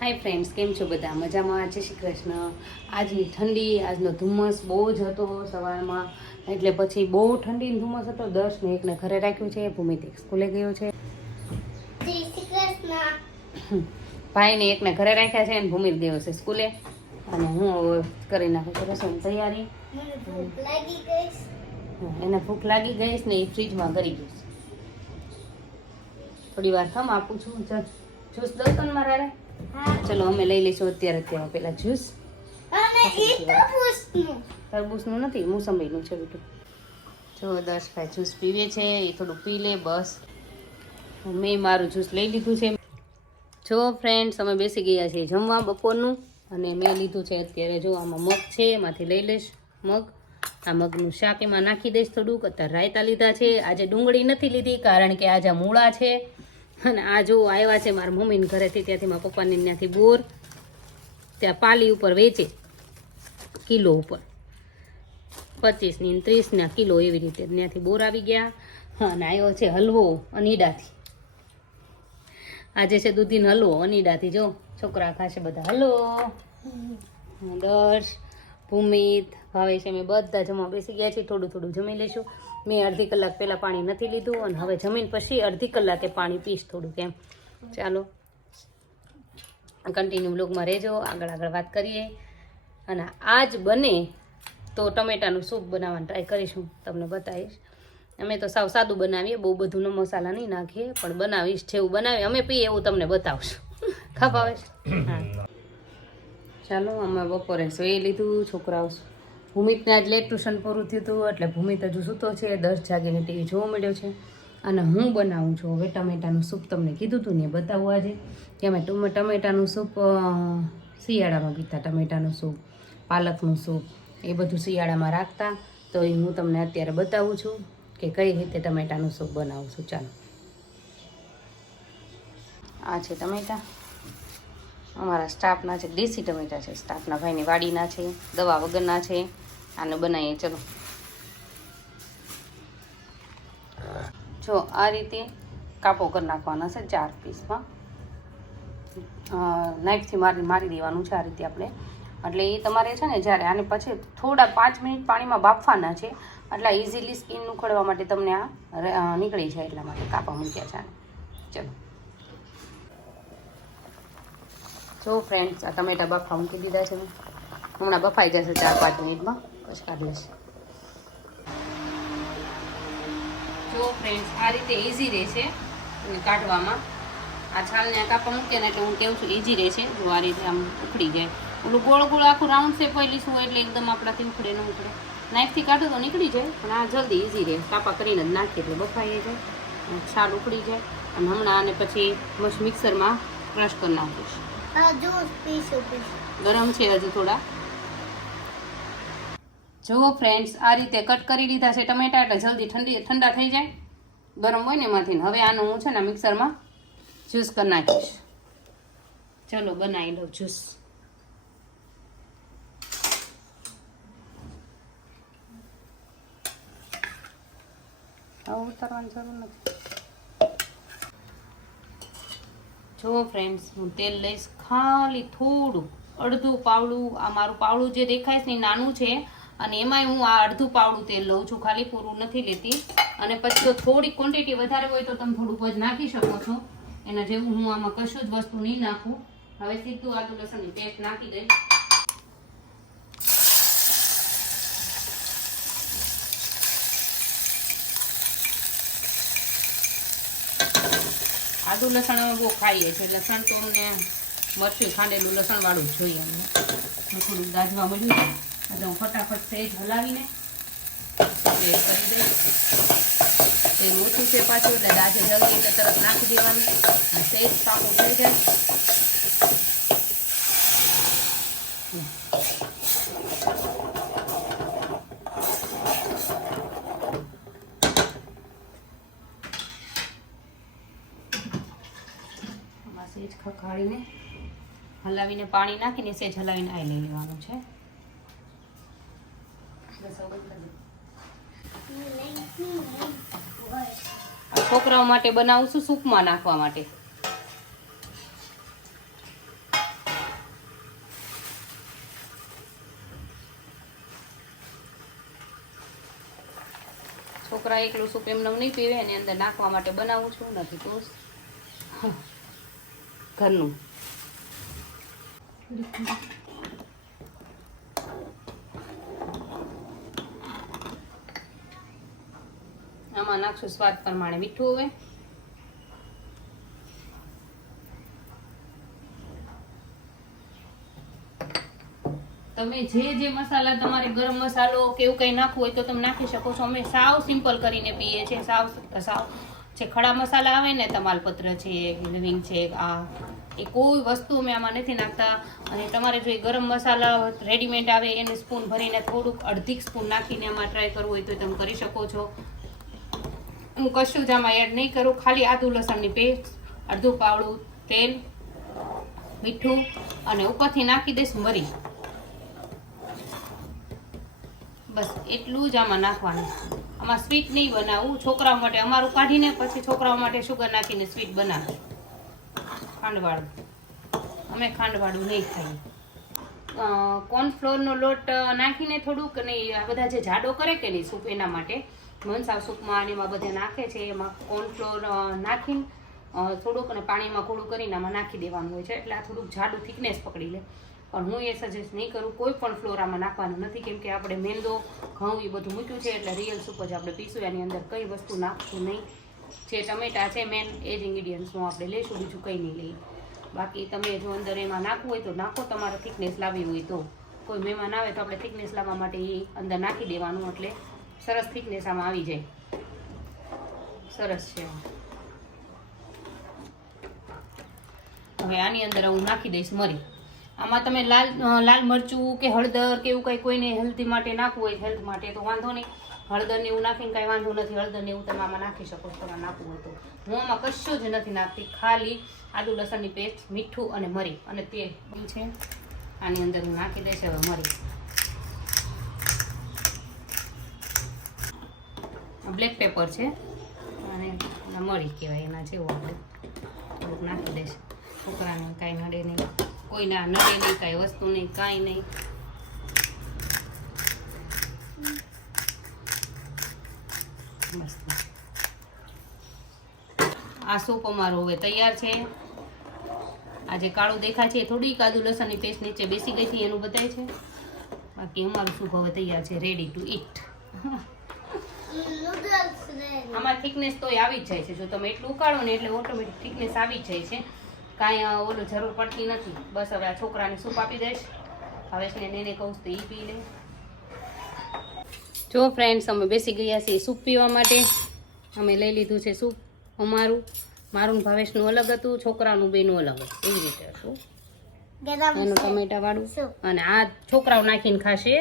Hi friends કેમ છો બધા? મજામાં? છે શ્રી કૃષ્ણ. આજની ઠંડી આજનો ધુમ્મસ બહુ જ હતો સવારમાં. એટલે પછી બહુ ઠંડી ધુમ્મસ હતો. દસ ને એકને ઘરે રાખ્યું છે. ભૂમિતિક સ્કૂલે ગયો છે. ભાઈને એકને ઘરે રાખ્યા છે અને ભૂમિત ગયો છે સ્કૂલે. અને હું કરી નાખું રસોઈની તૈયારી. એને ભૂખ લાગી ગઈશ ને એ ફ્રીજમાં કરી ગઈશ થોડી વાર થમ આપું છું. જ્યુસ દઉં તને મારા ચલો અમે લઈ લઈશું અત્યારે અત્યારે પેલા જ્યુસ. તરબૂચનું. નથી મોસંબીનું છે બેટું. જો દર્શભાઈ જ્યુસ પીવે છે એ થોડું પી લે બસ. મેં મારું જ્યુસ લઈ લીધું છે. જો ફ્રેન્ડ્સ અમે બેસી ગયા છીએ જમવા બપોરનું અને મેં લીધું છે અત્યારે જો આમાં મગ છે એમાંથી લઈ લઈશ મગ. આ મગનું શાક એમાં નાખી દઈશ થોડુંક. અત્યારે રાયતા લીધા છે. આજે ડુંગળી નથી લીધી કારણ કે આજે મૂળા છે. અને આ જો આવ્યા છે મારા મમ્મીને ઘરેથી, ત્યાંથી મારા પપ્પાને ત્યાંથી બોર, ત્યાં પાલી ઉપર વેચે, કિલો ઉપર. પચીસની ત્રીસના કિલો એવી રીતે. ત્યાંથી બોર આવી ગયા અને આવ્યો છે હલવો અનીડાથી. આજે છે દૂધીનો હલવો અનીડાથી, જો છોકરા ખાશે બધા. હલો. દર્શ, ભૂમિત ભાવે છે અમે બધા જમવા બેસી ગયા છીએ, થોડું થોડું જમી લઈશું. મેં અડધી કલાક પહેલાં પાણી નથી લીધું અને હવે જમીન પછી અડધી કલાકે પાણી પીશ થોડુંક એમ. ચાલો. કન્ટિન્યુ બ્લોગમાં રહેજો. આગળ આગળ વાત કરીએ. અને આજ બને તો ટમેટાનું સૂપ બનાવવાની ટ્રાય કરીશું. તમને બતાવીશ. અમે તો સાવ સાદું બનાવીએ, બહુ બધું મસાલા નહીં નાખીએ, પણ બનાવીશ જેવું બનાવીએ. અમે પીએ એવું તમને બતાવશું. ખપાવે હા. ચાલો, અમે બપોરે સોઈ લીધું, છોકરાઓ ભૂમિતને આજ લેટ ટ્યુશન પૂરું થયું હતું, એટલે ભૂમિત હજુ સૂતો છે. દસ જાગીને ટીવી જોવા મળ્યો છે. અને હું બનાવું છું. હવે ટમેટાનું સૂપ તમને કીધું હતું ને બતાવું આજે. કે અમે ટમેટાનું સૂપ શિયાળામાં પીતા ટમેટાનું સૂપ, પાલકનું સૂપ, એ બધું શિયાળામાં રાખતા. તો એ હું તમને અત્યારે બતાવું છું કે કઈ રીતે ટમેટાનું સૂપ બનાવું છું. ચાલો. આ છે ટમેટા. અમારા સ્ટાફના છે, દેશી ટમેટા છે. સ્ટાફના ભાઈની વાડીના છે, દવા વગરના છે. આને બનાવીએ, ચલો. જો, આ રીતે કાપો કરી નાખવાના છે ચાર પીસમાં. નાઇફથી મારી મારી દેવાનું છે આ રીતે આપણે. એટલે એ તમારે છે ને, જ્યારે આને પછી થોડા પાંચ મિનિટ પાણીમાં બાફવાના છે, એટલે ઇઝીલી સ્કીન ઉખડવા માટે તમને આ નીકળી જાય એટલા માટે કાપા મૂક્યા છે ચલો. જો ફ્રેન્ડ્સ આ ટમેટા બાફા મૂકી દીધા છે. હમણાં બફાઈ જશે ચાર પાંચ મિનિટમાં. પછી કાઢી લેશે જો ફ્રેન્ડ્સ આ રીતે ઇઝી રહેશે અને કાઢવામાં. આ છાલને આ કાપા મૂકીએ ને એટલે હું કહું છું ઇઝી રહેશે. જો આ રીતે આમ ઉખડી જાય. ઓલું ગોળ ગોળ આખું રાઉન્ડ શેપ હોય લીસું એટલે એકદમ આપણાથી ઉખડે ન ઉખડે. નાઇફથી કાઢો તો નીકળી જાય પણ આ જલ્દી ઇઝી રહે. કાપા કરીને જ નાખીએ એટલે બફાઈ જાય. છાલ ઉખડી જાય. અને હમણાં આને પછી બસ મિક્સરમાં ક્રશ કરી નાખીશ. ગરમ છે હજુ થોડા. જુઓ ફ્રેન્ડ્સ આ રીતે કટ કરી લીધા છે ટમેટા એટલે જલ્દી ઠંડી, ઠંડા થઈ જાય. ગરમ હોય ને એમાંથી. હવે આનું હું છે ને મિક્સરમાં જ્યુસ કરી નાખીશ. ચલો બનાવી લઉં જ્યુસ હવે ઉતારવાની જરૂર નથી. જુઓ ફ્રેન્ડ્સ હું તેલ લઈશ ખાલી થોડું. અડધું પાવડું, આ મારું પાવડું જે દેખાય છે નાનું છે. અને એમાંય હું આ અડધું પાવડું તેલ લઉં છું. ખાલી પૂરું નથી લેતી. અને પછી જો થોડી ક્વોન્ટિટી વધારે હોય તો તમે થોડું જ નાખી શકો છો. એના જેવું હું આમાં કશું જ વસ્તુ નહીં નાખું. હવે સીધું આદુ લસણની પેસ્ટ નાખી દઈશ. આદુ લસણ અમે બહુ ખાઈએ છીએ. લસણ તો અમને મરચું ખાંડેલું લસણવાળું જોઈએ અમને. થોડુંક થોડું દાજવા મળ્યું એટલે હું ફટાફટ સેજ હલાવીને એ કરી દઈશ. તે ઓછું છે પાછું, એટલે દાજે જલ્દી એટલે તરત નાખી દેવાનું. સેજ પાકું થઈ જાય. સેજ ખખાડીને હલાવીને પાણી નાખીને સેજ હલાવીને આ લઈ લેવાનું છે. છોકરાઓ માટે બનાવું છું સૂપમાં નાખવા માટે. છોકરા એકલું સૂપ એમને નહીં પીવે, એની અંદર નાખવા માટે બનાવું છું, નથી તો ઘરનું. નાખશું સ્વાદ પ્રમાણે મીઠું હવે. તમે જે જે મસાલા તમારે ગરમ મસાલો કે એવું કંઈ નાખવું હોય તો તમે નાખી શકો છો. અમે સાવ સિમ્પલ કરીને પીએ છીએ. સાવ સાવ જે ખડા મસાલા આવે ને તમાલપત્ર છે લવિંગ છે, આ એ કોઈ વસ્તુ અમે આમાં નથી નાખતા. અને તમારે જો એ ગરમ મસાલા રેડીમેડ આવે એને સ્પૂન ભરીને થોડુંક અડધી સ્પૂન નાખીને આમાં ટ્રાય કરવું હોય તો તમે કરી શકો છો. હું કશું જ આમાં એડ નહીં કરું. ખાલી આદુ લસણની પેસ્ટ, અડધું પાવડું, તેલ, મીઠું અને ઉપરથી નાખી દઈશ મરી. બસ એટલું જ આમાં નાખવાનું. આમાં સ્વીટ નહીં બનાવવું છોકરાઓ માટે અમારું કાઢીને પછી છોકરાઓ માટે શુગર નાખીને સ્વીટ બનાવે ખાંડવાળું. અમે ખાંડવાળું નહીં ખાઈએ. કોર્નફ્લોરનો લોટ નાખીને થોડુંક નહીં આ બધા જે જાડો કરે કે નહીં સૂપ એના માટે મનસાવ સૂપમાં અને એમાં બધે નાખે છે. એમાં કોર્નફ્લોર નાખીને થોડુંક અને પાણીમાં કોળું કરીને આમાં નાખી દેવાનું હોય છે. એટલે આ થોડુંક જાડું થિકનેસ પકડી લે. પણ હું એ સજેસ્ટ નહીં કરું. કોઈ પણ ફ્લોર આમાં નાખવાનું નથી. કેમ કે આપણે મેંદો, ઘઉં એ બધું મૂક્યું છે એટલે રિયલ સૂપ જ આપણે પીશું. એની અંદર કઈ વસ્તુ નાખશું નહીં. જે ટમેટા છે મેન એ જ ઇન્ગ્રીડિયન્ટ્સનું આપણે લઈશું. બીજું કંઈ નહીં લઈએ. બાકી તમે જો અંદર એમાં નાખવું હોય તો નાખો. તમારે થિકનેસ લાવવી હોય તો. કોઈ મહેમાન આવે તો આપણે થિકનેસ લાવવા માટે એ અંદર નાખી દેવાનું. એટલે સરસ થિકનેસ આમાં આવી જાય. સરસ છે હવે આની અંદર હું નાખી દઈશ મરી. આમાં તમે લાલ લાલ મરચું કે હળદર કે એવું કંઈ કોઈને હેલ્ધી માટે નાખવું હોય હેલ્થ માટે તો વાંધો નહીં. હળદર ને એવું નાખીને કાંઈ વાંધો નથી. હળદર ને એવું તમે આમાં નાખી શકો છો તમારે નાખવું હોય તો. હું આમાં કશું જ નથી નાખતી. ખાલી આદુ લસણની પેસ્ટ મીઠું અને મરી. અને તેલ છે. આની અંદર હું નાખી દઈશ. હવે મરી. બ્લેક પેપર છે. અને મળી કહેવાય, એના જેવું આપણે થોડુંક નાખી દઈશ. છોકરાને કાંઈ નડે નહીં. કોઈને નડે નહીં, કાંઈ વસ્તુ નહીં, કાંઈ નહીં. મસ્ત. આ સૂપ અમારો હવે તૈયાર છે. આ જે કાળું દેખાય છે થોડી કાદુ લસણની પેસ્ટ નીચે બેસી ગઈ હતી એનું બતાવે છે. બાકી અમારું સૂપ હવે તૈયાર છે રેડી ટુ ઇટ આમાં થિકનેસ તોય આવી જ જાય છે. જો તમે એટલું ઉકાળો ને એટલે ઓટોમેટિક થિકનેસ આવી જ જાય છે. કાંઈ ઓલું જરૂર પડતી નથી. બસ હવે આ છોકરાને સૂપ આપી દઈશ. ભાવેશને ને એને કહું તો એ પી લે. જો ફ્રેન્ડ્સ અમે બેસી ગયા છીએ સૂપ પીવા માટે. અમે લઈ લીધું છે સૂપ અમારું. મારું ભાવેશનું અલગ હતું છોકરાનું બેનું અલગ હતું. એવી રીતે હતું. એનું ટમેટા વાળું અને આ છોકરાઓ નાખીને ખાશે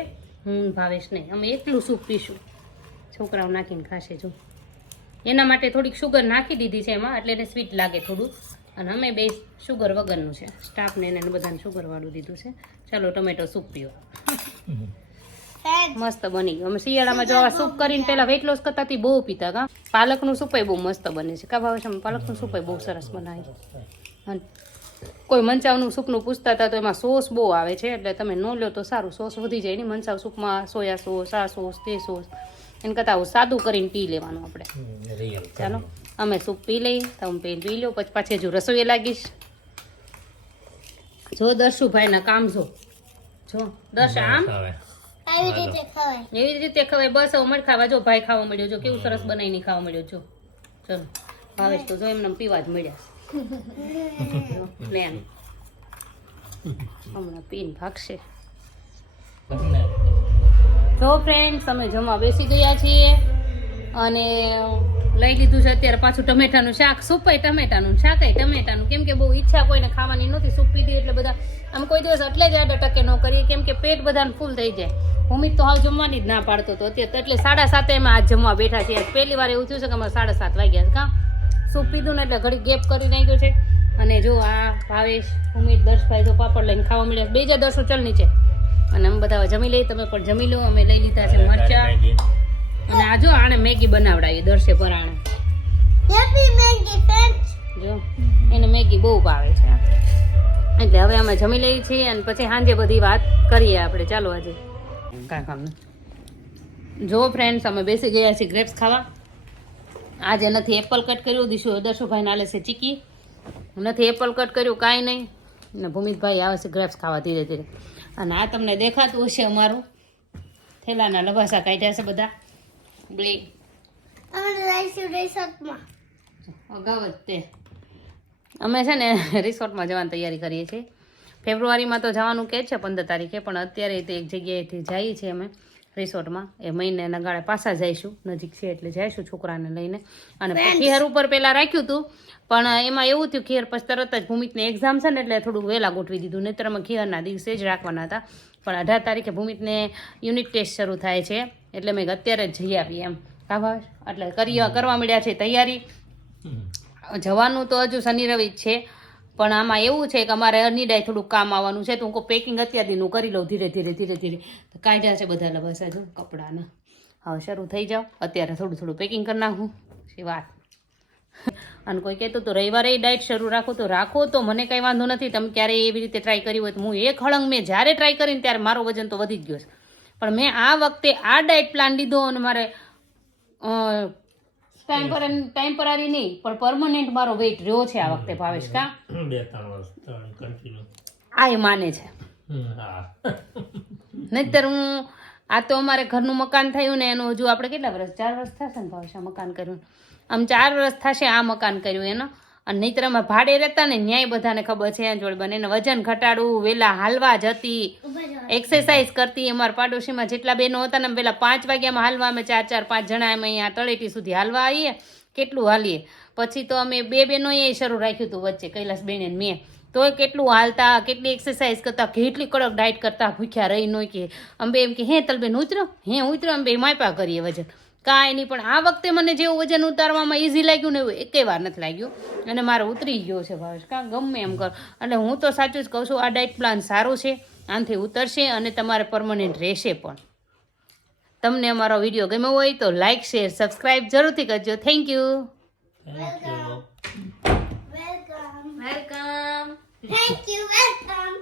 હું ભાવેશ નહીં. અમે એકલું સૂપ પીશું. છોકરાઓ નાખીને ખાશે જો. એના માટે થોડીક શુગર નાખી દીધી છે એમાં એટલે એને સ્વીટ લાગે થોડું. અને અમે બે શુગર વગરનું છે. સ્ટાફને એને બધાને શુગરવાળું દીધું છે. ચાલો ટમેટો સૂપ પીઓ. મસ્ત બની ગયું. અમે શિયાળામાં જો સૂપ કરીને પહેલા વેટ લોસ કરતાથી બહુ પીતા કા. પાલકનું સૂપય બહુ મસ્ત બને છે. કા ભાવેશ અમે પાલકનું સૂપય બહુ સરસ બનાવે છે. અને કોઈ મંચાવનું સૂપનું પૂછતા હતા તો એમાં સોસ બહુ આવે છે. એટલે તમે ન લો તો સારું. સોસ વધી જાય ને. મંચાવ સૂપમાં સોયા સોસ આ સોસ તે સોસ એને કરતાં આવું સાદું કરીને પી લેવાનું આપણે. ચાલો અમે સૂપ પી લઈ તમે પેન પી લો પછી પાછી હજુ રસોઈ લાગીશ. જો દર્શુભાઈના કામ જો. જો દર્શ આમ. આવી રીતે ખવાય. એવી રીતે ખવાય. બસ હવે મળ ખાવા જો ભાઈ ખાવા મળ્યો. જો કેવું સરસ બનાવીને ખાવા મળ્યો જો. ચલો ભાવેશ તો જો એમને પીવા જ મળ્યા. પ્લેન હમણાં પીને ભાગશે. તો ફ્રેન્ડ્સ અમે જમવા બેસી ગયા છીએ અને લઈ લીધું છે અત્યારે પાછું ટમેટાનું શાક સૂપાય ટમેટાનું શાકાય ટમેટાનું. કેમ કે બહુ ઈચ્છા કોઈને ખાવાની નથી સૂપ પીધી એટલે બધા આમ કોઈ દિવસ એટલે જ આડા ટકે ન કરીએ, કેમ કે પેટ બધાને ફૂલ થઈ જાય. ભૂમિત તો હાલ જમવાની જ ના પાડતો હતો અત્યારે એટલે સાડા સાતે એમાં આજ જમવા બેઠા છીએ. પહેલી વાર એવું થયું છે કે અમારે સાડા સાત વાગ્યા કાં? સૂપ પીધું ને એટલે ઘડી ગેપ કરી નાખ્યો છે. અને જો આ ભાવેશ ઉમેશ દર્શભાઈ તો પાપડ લઈને ખાવા મળ્યા બે જા દર્શો ચલ નીચે. અને અમે બધા હવે જમી લઈએ. તમે પણ જમી લો. અમે લઈ લીધા છે મરચા. અને આ જો આણે મેગી બનાવડાવી. દર્શે પરાણે. યપી મેગી ફ્રેન્ડ્સ જો એને મેગી બહુ ભાવે છે. એટલે હવે અમે જમી લઈએ છીએ અને પછી સાંજે બધી વાત કરીએ આપણે. ચાલો આજે. કાંઈ કામ નહીં. જો ફ્રેન્ડ્સ અમે બેસી ગયા છીએ ગ્રેપ્સ ખાવા. આજે નથી એપલ કટ કર્યું. દીશું દર્શુભાઈ નાલે છે ચીકી. નથી એપલ કટ કર્યું કાંઈ નહીં. ને ભૂમિતભાઈ આવે છે ગ્રેપ્સ ખાવા ધીરે ધીરે. અને આ તમને દેખાતું હશે અમારું. થેલાના લભાસા કાઢ્યા છે બધા. બે અમે જઈશું અગાઉ જ તે. અમે છે ને રિસોર્ટમાં જવાની તૈયારી કરીએ છીએ. ફેબ્રુઆરીમાં તો જવાનું કે છે પંદર તારીખે પણ અત્યારે તે એક જગ્યાએથી જઈએ છીએ અમે. રિસોર્ટમાં એ મહિનાના ગાળે પાછા જઈશું. નજીક છે એટલે જઈશું છોકરાને લઈને. અને ખીહર ઉપર પહેલાં રાખ્યું હતું પણ એમાં એવું થયું ખીહર પછી તરત જ ભૂમિતને એક્ઝામ છે ને એટલે થોડું વહેલા ગોઠવી દીધું. નહીતર અમે ખીહરના દિવસે જ રાખવાના હતા. પણ અઢાર તારીખે ભૂમિતને યુનિટ ટેસ્ટ શરૂ થાય છે. એટલે મેં અત્યારે જ જઈ આવીએ એમ. કા એટલે કરી કરવા મળ્યા છે તૈયારી. જવાનું તો હજુ શનિ રવિ છે. પણ આમાં એવું છે કે અમારે અનિડાય થોડુંક કામ આવવાનું છે, તો હું પેકિંગ અત્યારથીનું કરી લઉં ધીરે ધીરે ધીરે ધીરે. તો કાઢ્યા છે બધા બસ જો કપડાના. હવે શરૂ થઈ જાઓ. અત્યારે થોડું થોડું પેકિંગ કરી નાખું. એ વાત. અને કોઈ કહેતું તો રવિવારે ડાયટ શરૂ રાખો, તો રાખો તો મને કંઈ વાંધો નથી. તમે ક્યારે એવી રીતે ટ્રાય કરી હોય તો હું એક હળંગ મેં જ્યારે ટ્રાય કરીને ત્યારે મારો વજન તો વધી જ ગયો છે. પણ મેં આ વખતે આ ડાયટ પ્લાન લીધો અને મારે ટેમ્પરરી ટેમ્પરરી નહીં પણ પરમનન્ટ મારો વેઇટ રહ્યો છે આ વખતે ભાવેશ કા? બે ત્રણ વર્ષ ત્રણ કન્ટિન્યુ આ એ માને છે. નહીતર હું આ તો અમારે ઘરનું મકાન થયું ને એનું હજુ આપણે કેટલા વર્ષ ચાર વર્ષ થશે ને ભાવેશ આ મકાન કર્યું? આમ ચાર વર્ષ થશે આ મકાન કર્યું એનો. અને નહીતર અમે ભાડે રહેતા ને ન્યાય બધાને ખબર છે. જોડે બને વજન ઘટાડવું, વેલા હાલવા જતી એક્સરસાઇઝ કરતી. અમારા પાડોશીમાં જેટલા બહેનો હતા ને પેલા પાંચ વાગ્યામાં હાલવા અમે ચાર ચાર, પાંચ જણા અમે અહીંયા તળેટી સુધી હાલવા આવીએ. કેટલું હાલીએ. પછી તો અમે બે બહેનોએ શરૂ રાખ્યું હતું વચ્ચે કૈલાસ બેને મેં. તોય કેટલું હાલતા, કેટલી એક્સરસાઇઝ કરતા, કેટલી કડક ડાયટ કરતા, ભૂખ્યા રહી નો કે. અંબે એમ કે, હે તલબેન, ઉતરો. હે, ઉતરો. અંબે માપા કરીએ વજન. કાંઈ નહીં પણ આ વખતે મને જેવું વજન ઉતારવામાં ઇઝી લાગ્યું ને એવું એકે વાર નથી લાગ્યું. અને મારે ઉતરી ગયો છે ભાવેશ કાં ગમે એમ કર. એટલે હું તો સાચું જ કહું છું આ ડાયટ પ્લાન સારો છે આનાથી ઉતરશે અને તમારે પરમનન્ટ રહેશે પણ. તમને અમારો વીડિયો ગમ્યો હોય તો લાઇક શેર સબસ્ક્રાઇબ જરૂરથી કરજો. Thank you thank you welcome welcome thank you welcome